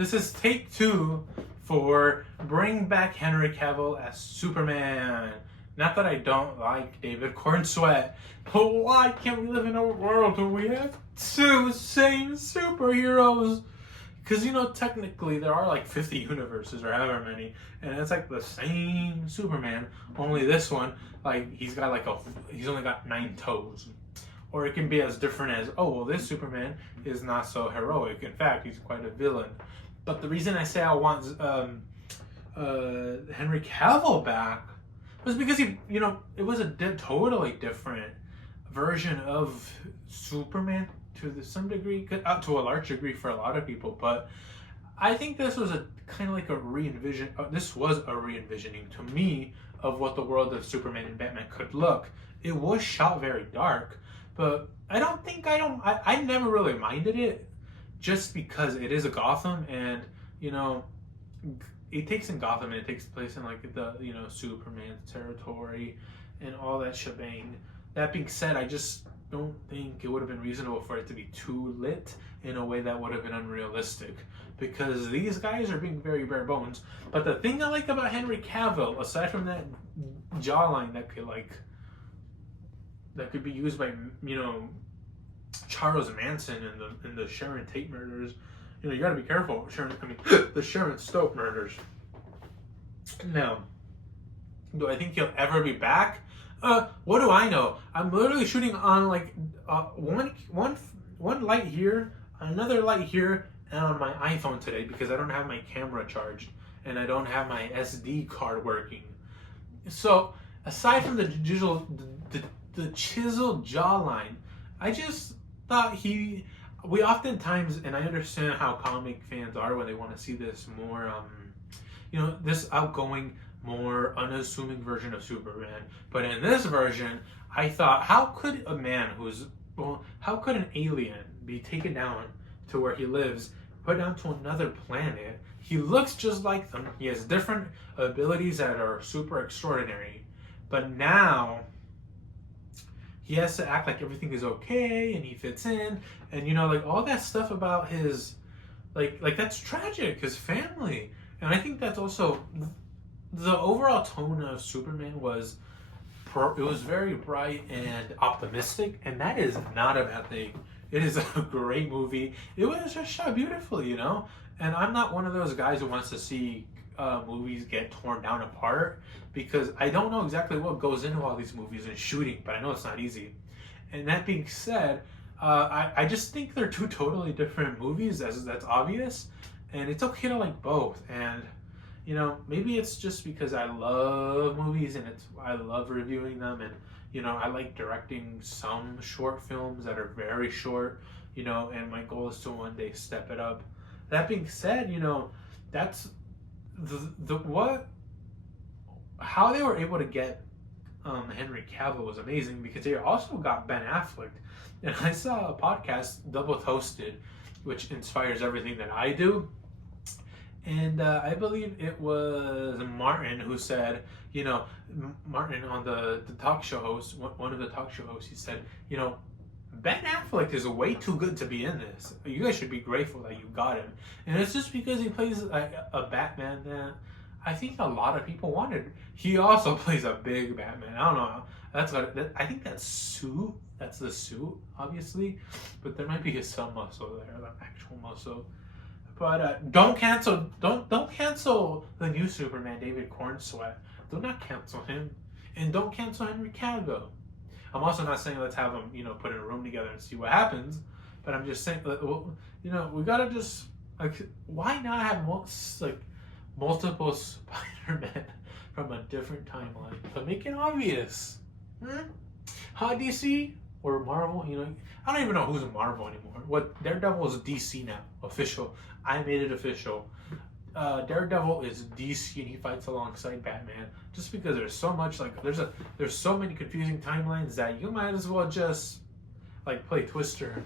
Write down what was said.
This is take 2 for Bring Back Henry Cavill as Superman. Not that I don't like David Cornsweat, but why can't we live in a world where we have 2 same superheroes? Because, technically there are like 50 universes or however many, and it's like the same Superman, only this one, like, he's only got 9 toes. Or it can be as different as, this Superman is not so heroic. In fact, he's quite a villain. But the reason I say I want Henry Cavill back was because it was a totally different version of Superman to some degree, to a large degree for a lot of people. But I think this was a kind of like a re-envision. This was a re-envisioning to me of what the world of Superman and Batman could look. It was shot very dark, but I never really minded it, just because it is a Gotham, and it takes in Gotham, and it takes place in like the Superman territory and all that shebang. That being said, I just don't think it would have been reasonable for it to be too lit in a way that would have been unrealistic, because these guys are being very bare bones. But the thing I like about Henry Cavill, aside from that jawline that could be used by Charles Manson and the Sharon Tate murders. You got to be careful. The Sharon Stoke murders. Now, do I think he'll ever be back? What do I know? I'm literally shooting on like one light here, another light here, and on my iPhone today, because I don't have my camera charged and I don't have my SD card working. So aside from the chiseled jawline, I just thought we oftentimes, and I understand how comic fans are when they want to see this more, this outgoing, more unassuming version of Superman. But in this version, I thought, how could an alien be taken down to where he lives, put down to another planet? He looks just like them. He has different abilities that are super extraordinary. But now he has to act like everything is okay and he fits in, and like all that stuff about his like that's tragic, his family. And I think that's also the overall tone of Superman was very bright and optimistic, and that is not a bad thing. It is a great movie. It was just shot beautifully, and I'm not one of those guys who wants to see movies get torn down apart, because I don't know exactly what goes into all these movies and shooting, but I know it's not easy. And that being said, I just think they're 2 totally different movies, that's obvious, and it's okay to like both. And maybe it's just because I love movies and I love reviewing them, and I like directing some short films that are very short, and my goal is to one day step it up. That being said, that's how they were able to get Henry Cavill was amazing, because they also got Ben Affleck. And I saw a podcast, Double Toasted, which inspires everything that I do. And I believe it was Martin who said, Martin on the talk show host, one of the talk show hosts, he said, Ben Affleck is way too good to be in this. You guys should be grateful that you got him. And it's just because he plays a Batman that I think a lot of people wanted. He also plays a big Batman. I don't know. I think that's suit. That's the suit, obviously. But there might be some muscle there, like actual muscle. But don't cancel the new Superman, David Cornsweat. Do not cancel him, and don't cancel Henry Cavill. I'm also not saying let's have them, put in a room together and see what happens. But I'm just saying, we gotta just why not have multiple Spider-Man from a different timeline to make it obvious? How DC or Marvel? I don't even know who's in Marvel anymore. What Daredevil is DC now, official. I made it official. Daredevil is DC and he fights alongside Batman, just because there's so much there's so many confusing timelines that you might as well just play Twister